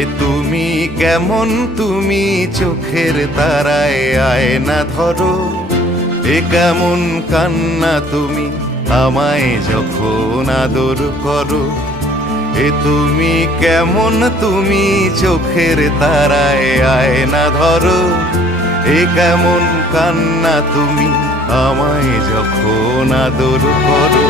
এ তুমি কেমন, তুমি চোখের তারায় আয়না ধরো। এ কেমন কান্না তুমি আমায় যখন আদর করো। এ তুমি কেমন, তুমি চোখের তারায় আয়না ধরো। এ কেমন কান্না তুমি আমায় যখন আদর করো।